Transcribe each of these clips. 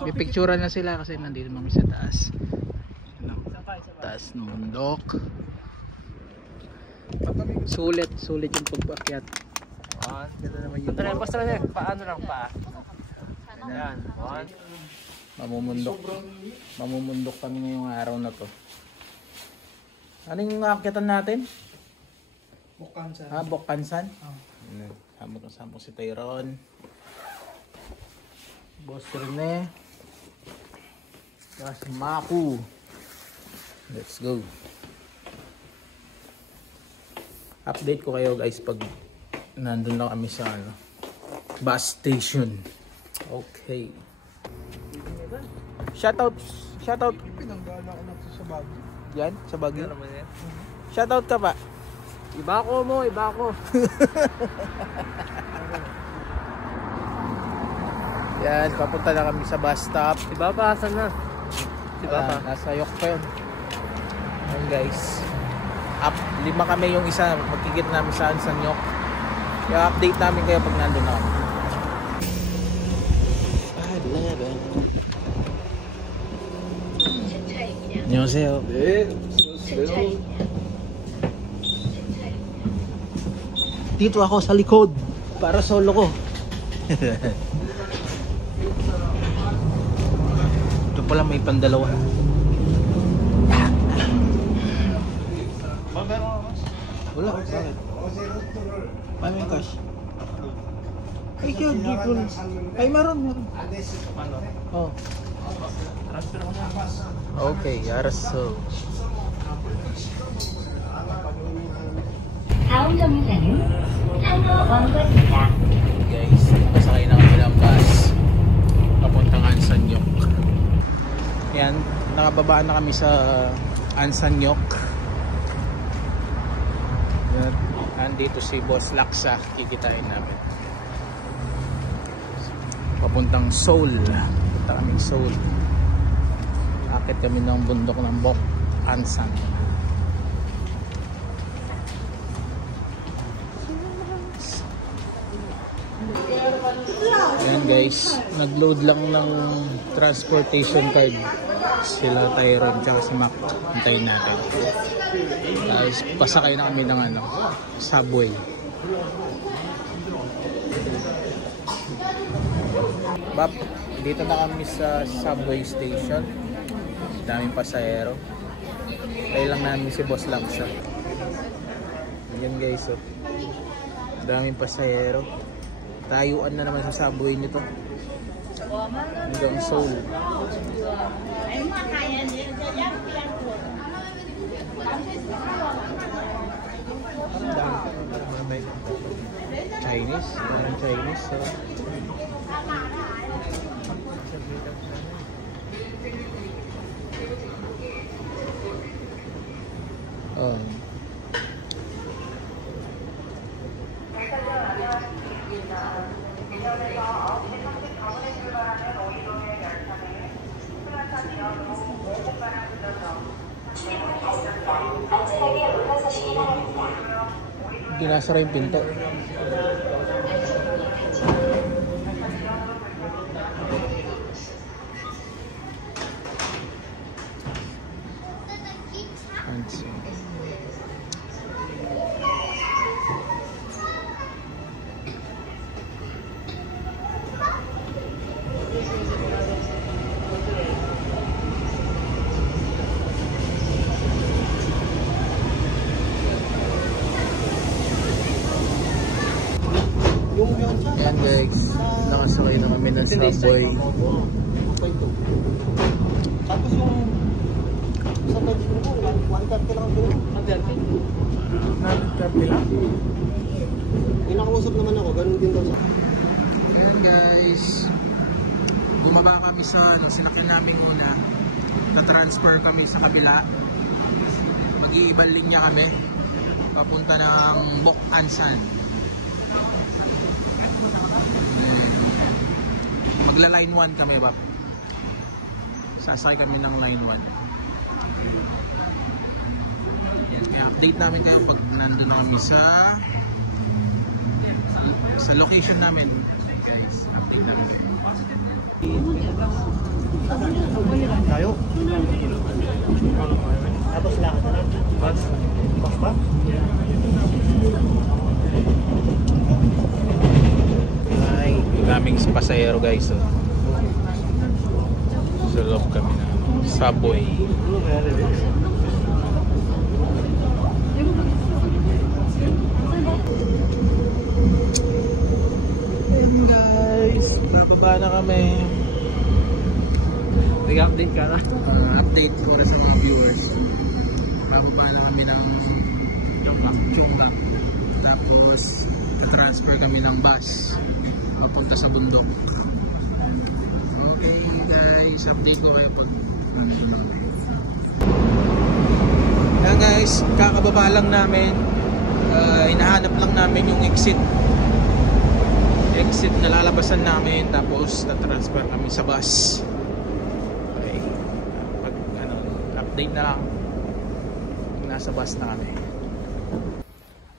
May picture na sila kasi nandito naman sa taas. Taas ng bundok. Sulit yung pagpakyat. Ganda naman yun. Paano lang pa? Ayan. Mamumundok kami ngayong araw na to. Ano yung aakyatan natin? Bukkansan. Bukkansan? Sama si Tyron. Boss Rene. Tapos Maku. Let's go. Update ko kayo guys pag nandun na kami sa bus station. Okay. Shoutout. Pinanggala ko na sa Baguio. Yan, sa Baguio. Shoutout ka pa. Iba ko. Yan, papunta na kami sa bus stop. Iba pa, asan na? Nasa yok pa yun. Ayan guys. 5 kami yung isa. Magkikit namin sa Yok. Kaya update namin kayo pag nandun na kami. 안녕하세요. 네. Dito ako sa likod para solo ko. Ito pala may pandalawa. Wala. Bakit? Paano yung cash? Ay, kaya dito. Ay, meron. Oh. Okay, 알았어. 다음 정류장은 상호 원고입니다. Guys, masakay na kami ng bus papuntang Ansanyok. Yan, nakababa na kami sa Ansanyok. Yan, andito si Boss Laksa, kikitain namin. Papuntang Seoul. Punta kaming Seoul. Akit kami ng bundok ng Bukhansan. Ayan guys, nag-load lang ng transportation card sila Tyron tsaka si Mac. Hintayin natin. Guys, pasakay na kami ng subway. Bap, dito na kami sa subway station. Daming pasahero. Tayo lang namin si Boss Laksa. Ayan guys, daming pasahero. Tayuan na naman sa subway nito. Hanggang Seoul. Chinese? Chinese? Dinasara yung pinto. Yan guys, nakasakay na kami ng subway. Tapos yung sa pwede ko, 130 lang ito. 130 lang? Pinakausap naman ako, ganun din daw. Ayan guys, bumaba kami sa sinakyan namin una. Na-transfer kami sa kabila. Mag-iibang linya kami papunta ng Bukhansan. Magla-line 1 kami ba? Sasakay kami ng line 1. Kaya update namin kayo pag nandun na kami sa location namin. Guys, update namin. Tayo. Tapos lakad na lang. Bus pa? Ay, daming pasahero guys. Oh. Sa loob kami na subway. Ayan guys, bababa na kami. Nag-update ka na? Update ko sa mga viewers. Bababa na kami ng Chungha. Tapos transfer kami ng bus papunta sa bundok. Okay guys, update ko kayo pag Ayan guys, kakababa lang namin. Hinahanap lang namin yung exit na lalabasan namin, tapos na-transfer kami sa bus. Okay, pag update na lang, nasa bus na kami.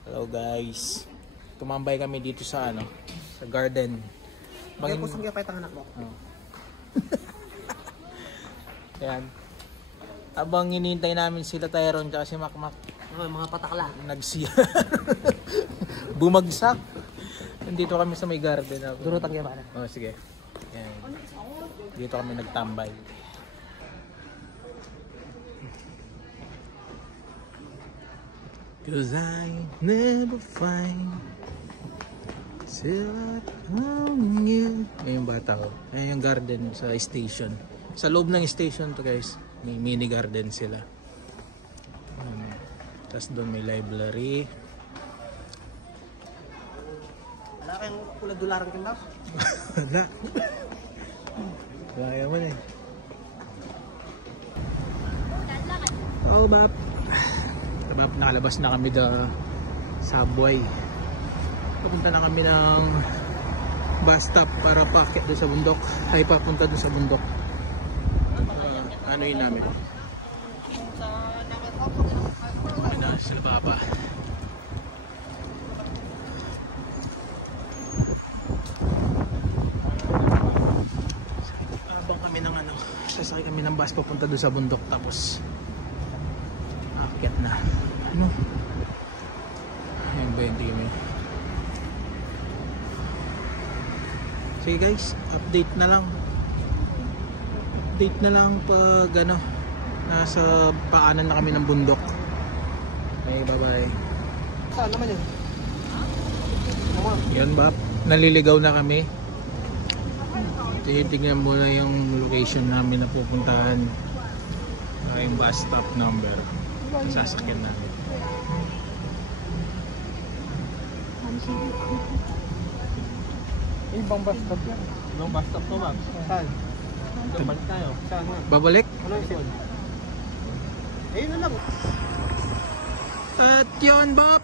Hello guys, tumambay kami dito sa sa garden. Kaya po saan kaya anak mo? Oh. Ayan, abang hinihintay namin sila Tyron at si Makmak, Mga patakla. nagsiya bumagsak. Nandito kami sa may garden. Durotang yaman. Oh, sige. Ayan. Dito kami nagtambay. Cause I never find till I found you. Ayan yung bata ko. Ayan yung garden sa station. Sa loob ng station to guys. May mini garden sila. Tapos doon may library. Wala kayong pula dolarang kintas? Wala. Wala naman eh. Oh, Bap. Bap, nakalabas na kami sa subway. Papunta na kami ng bus stop para paakyat doon sa bundok. Ay, papunta doon sa bundok. Ano yun namin? Kami na sa Lababa. Sasakay kami ng bus papunta doon sa bundok, tapos aakyat na. Ano? Ayun ba yung kami. Sige guys, update na lang. Update na lang pag nasa paanan na kami ng bundok. Okay, bye bye. Saan naman yun? Yan ba? Naliligaw na kami. Titignan muna yung location namin na pupuntahan. Yung bus stop number. Sasakyan namin. Ibang bus stop yan. Ibang bus stop to, Max. Saan? Balik tayo. Saan nga? Babalik? Ano yun? Ayun na lang. At yun, Bob.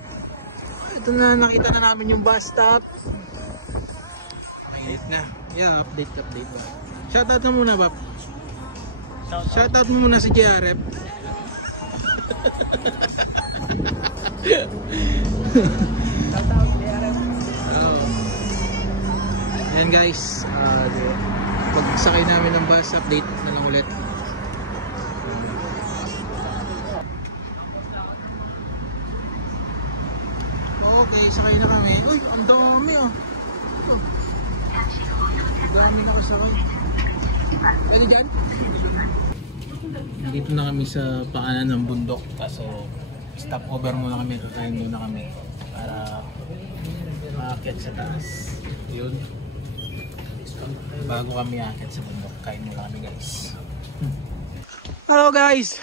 Ito na, nakita na namin yung bus stop. Mainit na. Yeah, update. Shoutout mo muna, Bob. Shoutout mo muna si JRF. Shoutout, DRM. Oh. Yan guys, pagsakay namin ng bus, update na lang ulit. Okay, sakay na kami. Uy, ang dami oh. Ito. Ang dami nakasakay. Ay, dyan? Dito na kami sa paanan ng bundok. Kaso, stop over muna kami. Kakain muna kami. Para maakyat sa taas. Yun. Bago kami aakyat sa bundok, kain muna kami guys. Hello guys!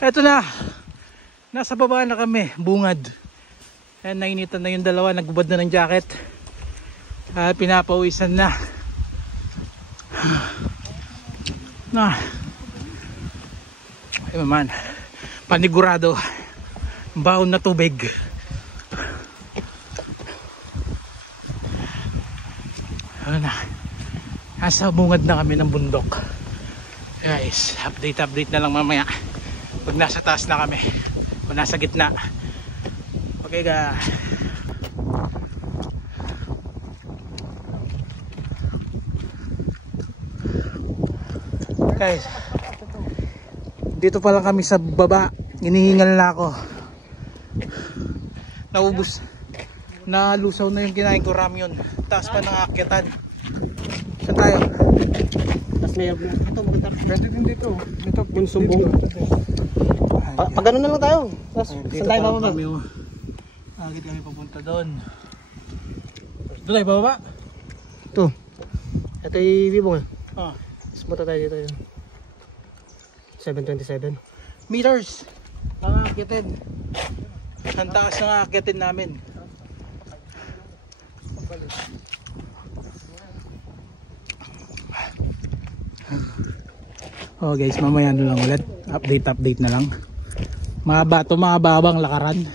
Eto na. Nasa baba na kami. Bungad. Ayan, nainitan na yung dalawa, nagbubad na ng jacket. Pinapawisan na. Ayun man, panigurado. Baon na tubig. Ano na, nasa bungad na kami ng bundok. Guys, update na lang mamaya. Pag nasa taas na kami, o nasa gitna. Okay ga. Guys, dito pa lang kami sa baba. Hinihingal na ako. Naubos. Nalusaw na yung kinain ko ramyun. Taas pa ng akyatan. Saan tayo? Tapos may ito maganda. Pwede din dito. Dito. Yung sumbong. Pag ganun na lang tayo. Tapos saan tayo bababa? Agad kami papunta doon. Doon tayo bababa? Ito. Ito yung bibong eh. Ah. Sumunta tayo dito yun. 727. Meters. Ang akyatin. Ang taas ng akyatin namin. Oh guys, mamaya na lang ulit. Update na lang. Mababang lakaran.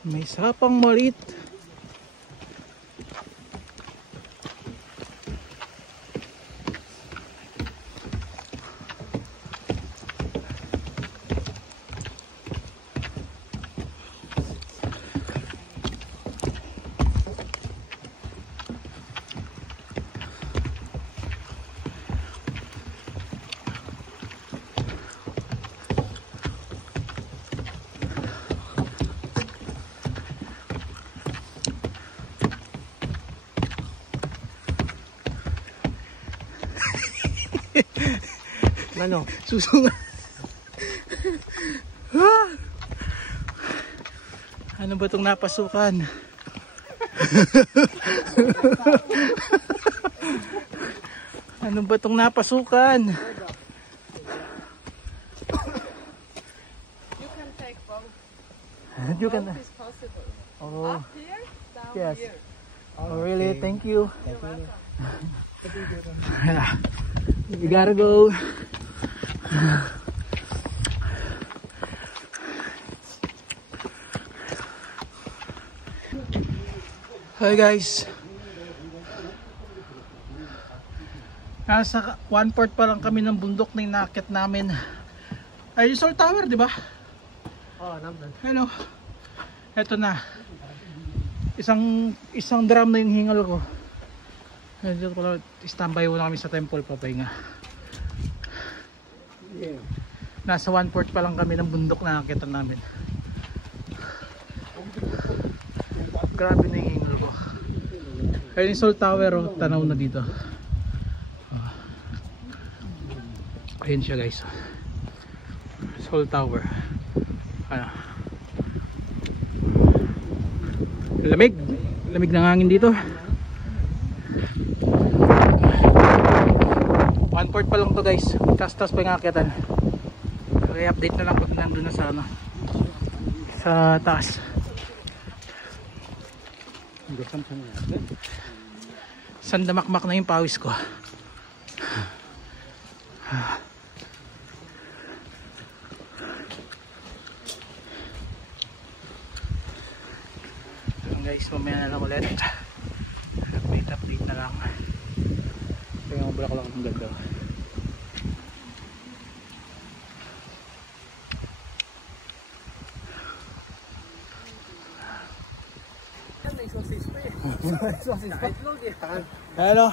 May sapang maliit. Ano? Susunod. Ano ba itong napasukan? Ano ba itong napasukan? You can take both. You can. Both is possible. Oh, Up here, down yes. here. Oh, really? Thank you. You're welcome. You gotta go. Hi guys. Nasa 1/4 pa lang kami ng bundok na inaakyat namin. Ay, Resort Tower, di ba? Oo, nandun. Hello. Eto na. Isang drum na yung hingal ko. Dito pala, standby muna kami sa temple, papahinga. Nasa 1/4 pa lang kami ng bundok na nakakita namin. Grabe na yung hingal ko. Kaya yung Resort Tower, oh, tanaw na dito. Ayun siya guys. Resort Tower. Ano? Lamig ng hangin dito. 1/4 pa lang to guys. Tas pa yung akyatan. Okay, update na lang pag nandun na sa ano, sa taas. Sandamakmak na yung pawis ko. Guys, mamaya na lang ulit. Update na lang. Kaya yung bulak lang ng ganda. Hello.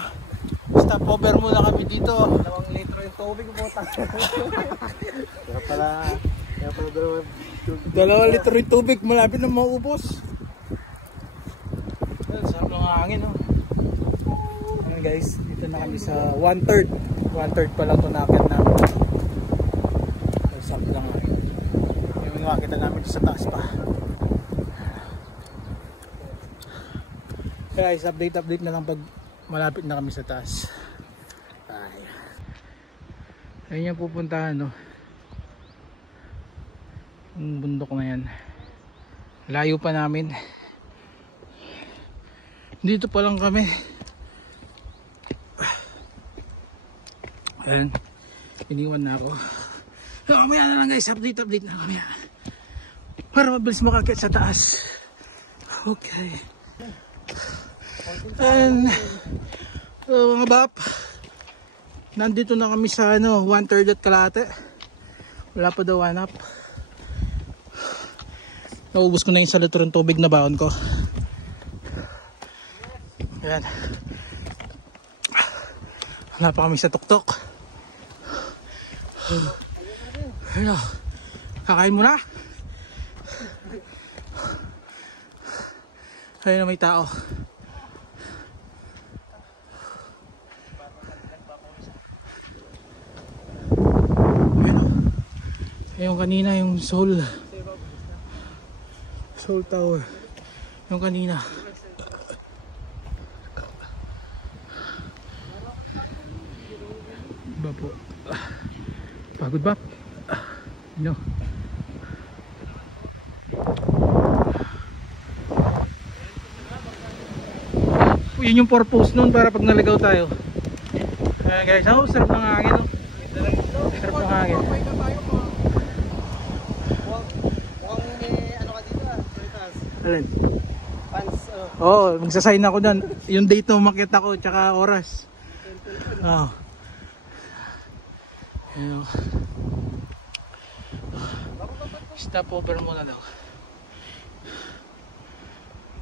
Stop over muna kami dito. 2 litro yung tubig mo. Kaya pala 2 litro yung tubig. Malapit na maubos. Sarap lang ang hangin, oh. Ayan guys, dito na kami sa 1/3. 1/3 pa lang ito nakakit namin. Sarap lang ang hangin. Yung nakakita namin sa taas pa. Guys, update na lang pag malapit na kami sa taas. Ayun yung pupuntahan, no? Yung bundok na yan. Layo pa namin. Dito pa lang kami. Ayan. Iniwan na ako. So, mamaya na lang guys. Update na lang kami. Para mabilis makakit sa taas. Okay. And mga bap, nandito na kami sa ano, 1/3 at kalate. Wala pa daw hanap. Naubos ko na yung sa litro ng tubig na baon ko. Ayan. Wala pa kami sa tuktok. Ayun, kakain mo na. Ayun na, may tao. Yung kanina, yung Seoul Tower. Yung kanina. Iba po. Pagod ba? No. Yun yung purpose nun, para pag naligaw tayo. Ayan guys, sarap ng hangin. Sarap ng hangin. Alin? Oo, magsasign ako dyan. Yung date na umakyat ako, tsaka oras. Oo. Ayun. Stop over muna daw.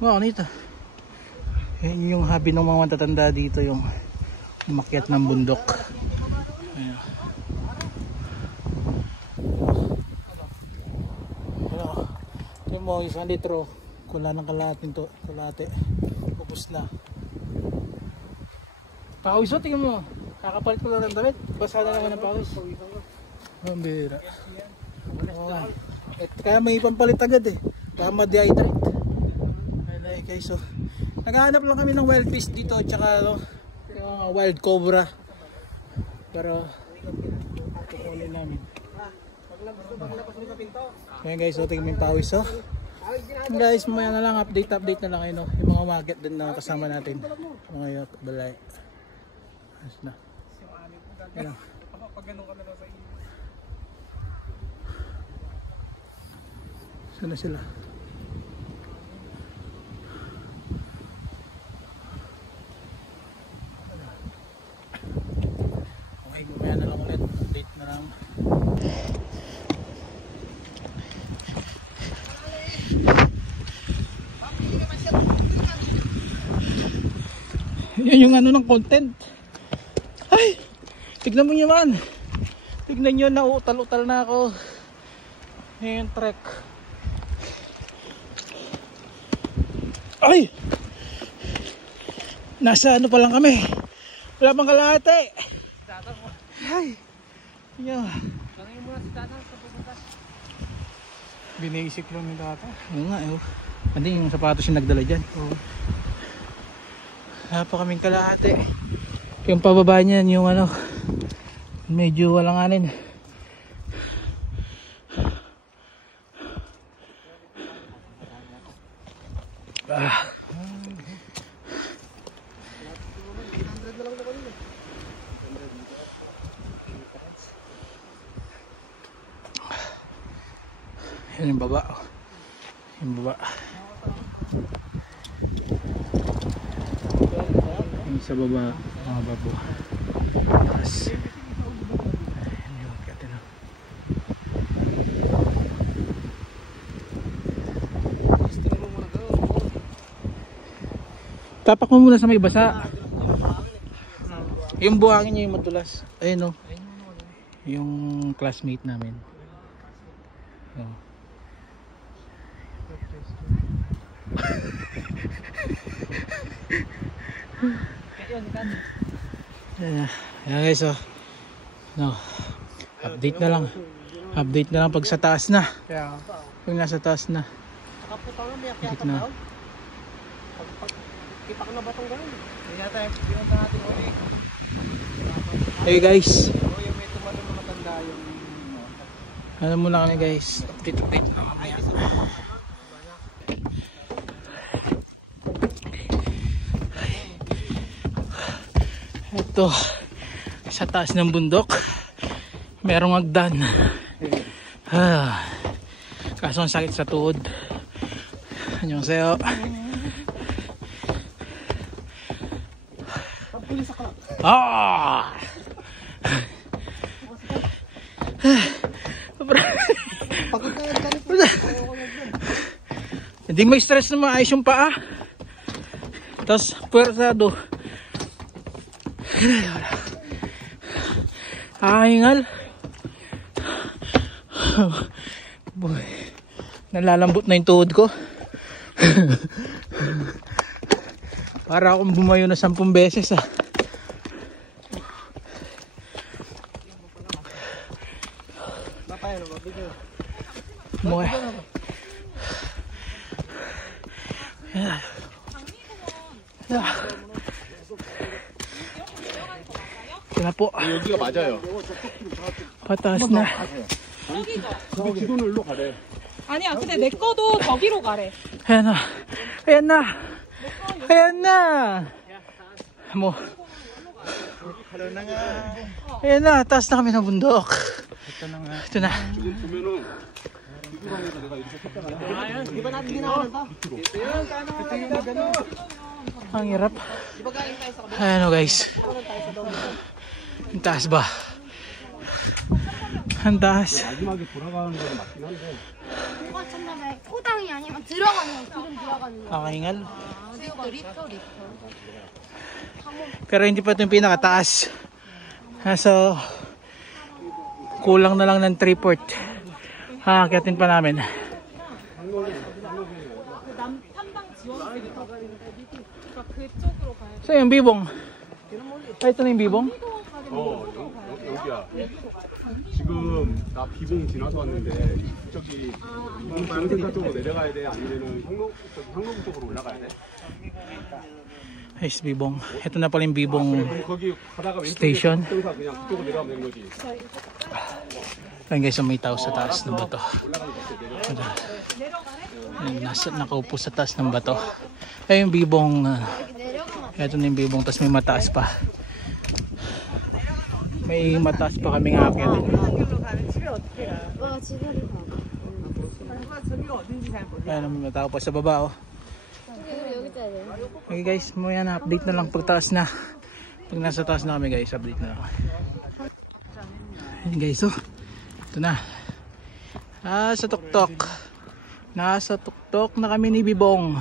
Wow, nito. Yan yung hobby ng mga matatanda dito, yung umakyat ng bundok. Ayun. Tingnan mo, isang litro. Wala ng kalahating to, kalahati. Ubus na. Pawis o, tingnan mo. Kakapalit ko lang ng damit. Basa na naman ng pawis. Ang bihira. Kaya may pampalit agad eh. Kaya ma-dehydrate. Ay guys, so naghahanap lang kami ng wild fish dito, tsaka yung wild cobra. Pero kukunin namin. Ayan guys, so tingnan mo yung pawis oh. Guys, mamaya na lang, update na lang kayo, no? Yung mga market din na kasama natin. Mga balay. Ayos na. Ayan. Saan na sila? Okay, mamaya na lang ulit. Update na lang. Yan yung ano ng content. Ay, tignan mo naman. Tignan nyo, nauutal-utal na ako. Yan yung trek. Ay, nasa ano pa lang kami. Wala pang kalahati. Ay, yan. Biniisip lang ni tata. Ano nga eh. Hindi yung sapatos yung nagdala dyan. Wala pa kaming kalahati. Yung pababa niyan, yung ano, medyo walanganin. Yan yung baba. Yung baba. Yung sa baba, mga babo. Taas. Yan yung magkati na. Tapak mo muna sa may basa. Yung buhangin niya yung madulas. Ayun o. Yung classmate namin. Oh. Ayan guys, oh. No. Update na lang. Update na lang pag sa taas na. Pag nasa taas na. Update na. Ipak na ba itong gano'n? Hindi natin, pinunta natin ulit. Hey guys. Yung may tumalong na matanda yung... Ano muna kami guys. Update na kami. Ito. Sa taas ng bundok. Merong hagdan. Kaso ang sakit sa tuhod. Annyeonghaseyo. Hindi may stress na maayos yung paa. Tapos puwersado. Hingal. Boy, nalalambot na yung tuhod ko. Para akong bumayo na 10 beses ah. Boy. Ito na po. 여기가 맞아요. Pataas na. 거기 기도늘로 가래. 아니야, 근데 내 거도 저기로 가래. Ayan na. Ayan na. Ayan na. Mo. Ayan na. Taas na kami ng bundok. Ito na. 보면은 기도방에서 내가 이렇게 섰다가 Di ba natin ginagawa to? Ang hirap. Ayan o guys. Ang taas ba? Ang taas. 마지막에 돌아가는 거는 맞긴 한데. 뭐가 쳤나봐요. 포당이 아니면 들어가는 거, 기름 들어가는 거. Nakahingal. 리터. Pero hindi pa ito yung pinakataas. So, kulang na lang ng 3/4. Akitin pa namin. So yung bibong. Ito na yung bibong. 여기야. 지금 나 비봉 지나서 왔는데 저기 정생사 쪽으로 내려가야 돼? 아니면은 향로구 쪽으로 올라가야 돼? Ayos bibong. Ito na pala yung bibong 거기 가다가 왼쪽에 station. 정생사 그냥 그쪽으로 내려가면 되는 거지. Ayan guys, may tao sa taas ng bato. Ayan, nakaupo sa taas ng bato. Ayan yung bibong. Ito na yung bibong, tapos may mataas pa. May mataas pa kaming akit. Ayan, may matao pa sa baba oh. Okay guys, mamaya na update na lang pagtaas na. Pag nasa taas na kami guys, update na lang. Ayan guys oh. Ito na. Nasa tuktok. Nasa tuktok na kami ni Bibong.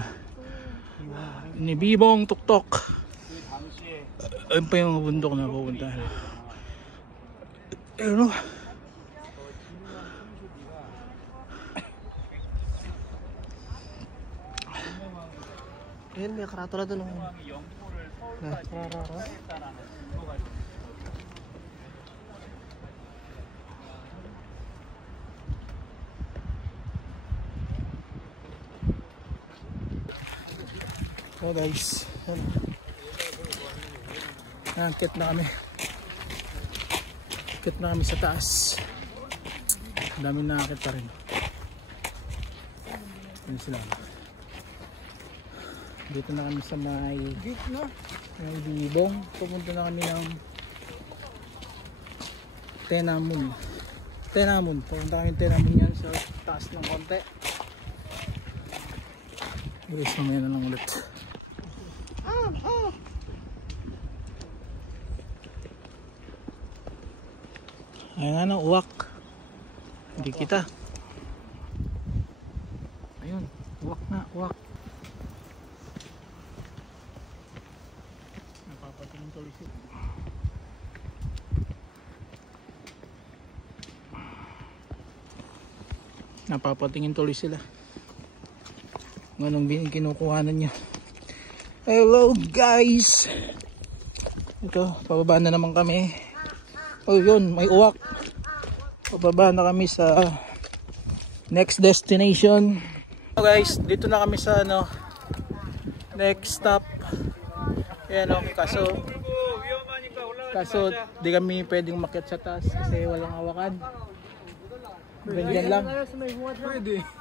Ni Bibong tuktok. Ayun pa yung bundok na pupuntahan. Ayun o. Ayun, may karatula doon. So guys, nakakit na kami. Nakakit na kami sa taas. Ang daming nakakit pa rin. Ano sila? Dito na kami sa may bibong. Pupunta na kami ng Tenamun. Pupunta kami ng Tenamun yan sa taas ng konti. Guys, mamaya na lang ulit. Ayun nga na, uwak. Hindi kita. Ayun, uwak na, uwak. Napapatingin tuloy sila. Napapatingin tuloy sila. Anong kinukuhanan niya. Hello guys. Ito, pababa na naman kami. Oh yun, may uwak. Pababa na kami sa next destination. So guys, dito na kami sa next stop. Ayan o, kaso di kami pwedeng makyat sa taas kasi walang hawakan. Ganyan lang.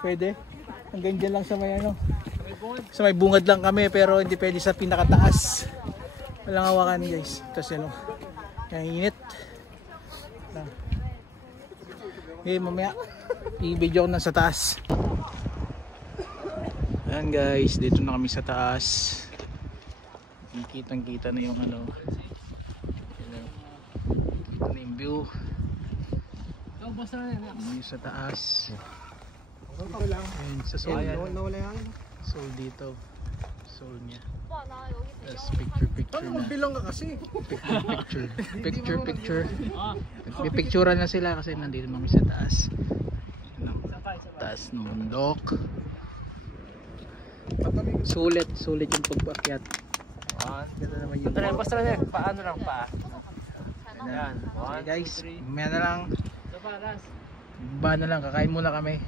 Pwede. Hanggang dyan lang sa may bungad lang kami, pero hindi pwede sa pinakataas. Walang hawakan guys kasi init. Mamaya i-video ko na sa taas. Ayan guys, dito na kami sa taas. Kitang kita na yung kita na yung view. Yung sa taas. Ayan, sa sol. So dito. soul niya. 오빠 나 여기 Tapos 배경 picture na. Bilang ka kasi. Picture. May picturean na sila kasi nandito naman sa taas. Taas ng bundok. Sulit yung pagpakyat. Ganda naman yung Tara, basta lang. Paano lang pa? Yan. Okay guys, mamaya na lang. Paras. Ba na lang, kakain muna kami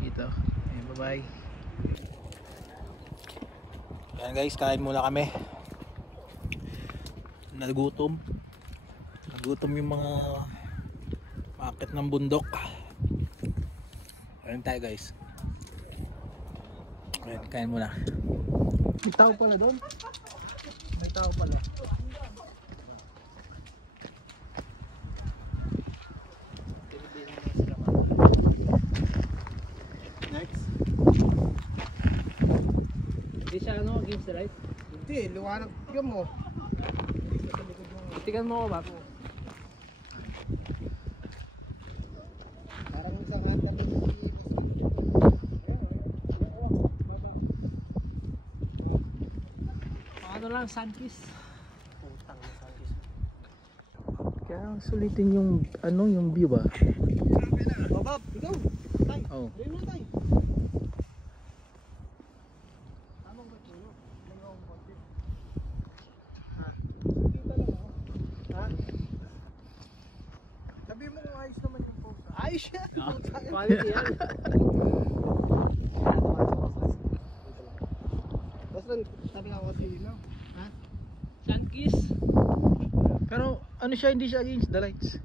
dito. Okay, bye bye. Yan guys, kain muna kami. Nagutom yung mga maakyat ng bundok. Ayun tayo guys. Ayan, kain muna. May tao pala doon. May tao pala. Next. Hindi siya ano, against the right? Hindi, liwanag. Tignan mo. Tingnan mo ko, map. Parang isang handa na Ano lang, sunkiss. Kaya sulitin yung yung view ba? Babab, ikaw. Tay, Oh. ayun mo tay. Sabi mo kung ayos naman yung post. Ayos yan. Quality yan. Basta sabi nga ako sa'yo, no? Sunkiss. Pero ano siya, hindi siya against the lights.